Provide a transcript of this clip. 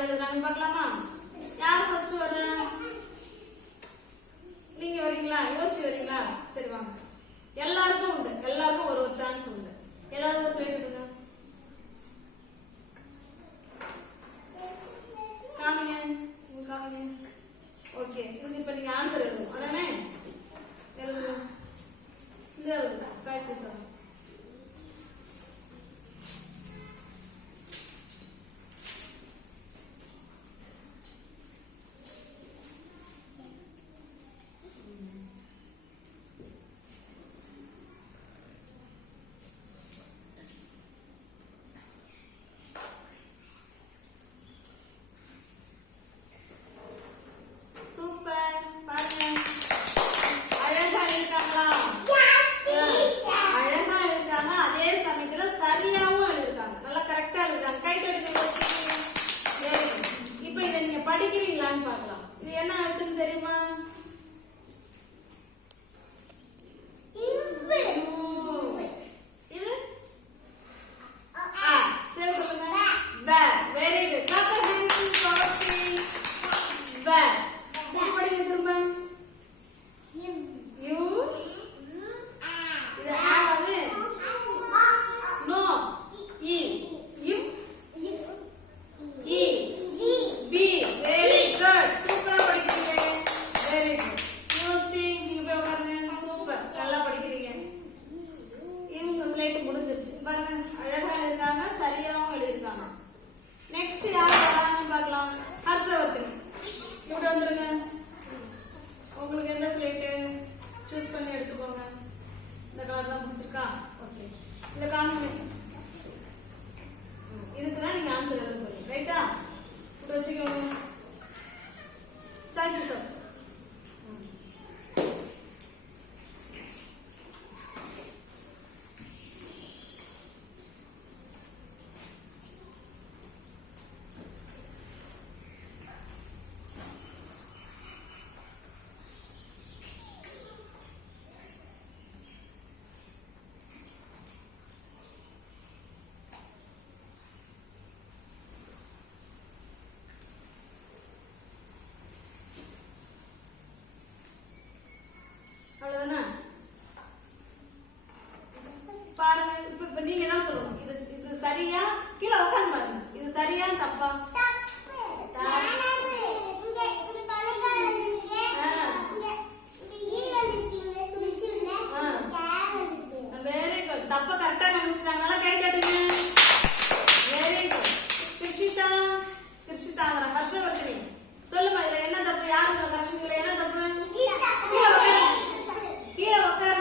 யார் எழுதுறாங்கன்னு பார்க்கலாமா? யார் ஃபர்ஸ்ட் வர்றா? நீங்க வரீங்களா? யோசிச்சு வரீங்களா? சரி வாங்க. எல்லாருக்கும் உண்டு, எல்லாருக்கும் ஒரு சான்ஸ் உண்டு. ஏதாவது ஒரு ஸ்லைட் எடுங்க. காமிங்க, காமிங்க. ஓகே, இது இப்ப நீங்க ஆன்சர் எழுதணும். அதானே? எழுதுங்க. இந்த எழுதுங்க. பிராக்டிஸ் ஆகும். சூப்பர், பாருங்க. அழகா எழுதிருக்காங்களா? அழகா எழுதிருக்காங்க, அதே சமயத்துல சரியாவும் எழுதிருக்காங்க. நல்லா கரெக்டா எழுதிருக்காங்க. கை தட்டுங்க. இப்ப இதை நீங்க படிக்கிறீங்களான்னு பார்க்கலாம். இது என்ன எழுத்துன்னு தெரியுமா? இது சரி சொல்லுங்க. Very good. Clap your hands for ப. படிங்க திரும்ப. யூ இது ஆவது நோ இ யு இ பி. Very good. சூப்பரா படிக்கிறீங்க. Very good. யூஸ்டி நீங்க போய் உட்காருங்க. சூப்பர், நல்லா படிக்கிறீங்க. இவங்க ஸ்லைட் முடிஞ்சிருச்சு. பாருங்க, அழகா எழுதிருக்காங்க, சரியாவும் எழுதிருக்காங்க. நெக்ஸ்ட் யார் வராங்கன்னு பார்க்கலாம். ஹர்ஷவர்த்தினி, இப்படி வந்துருங்க. உங்களுக்கு எந்த ஸ்லைட்டு சூஸ் பண்ணி எடுத்துக்கோங்க. இந்த கலர் தான் பிடிச்சிருக்கா? ஓகே, இந்த கான்ஃபிடன்ஸ் இதுக்கு தான் நீங்க ஆன்சர் எழுத போறீங்க. ரைட்டா? இப்படி வச்சுக்கோங்க. Thank you sir. அவ்வளவுதானே? பாருங்க, இப்ப நீங்க என்ன சொல்லணும்? இது சரியா? கீழே உட்காந்து பாருங்க. இது சரியா தப்பா? Very good. தப்ப கரெக்டா கண்டுபிடிச்சாங்களா? கை தட்டுங்க. Very good. கிருஷிதா ஹர்ஷவர்த்தினி சொல்லுமா, இதுல என்ன தப்பு? யாரு கரெக்ஷன்? என்ன தப்பு? கீழே உட்கார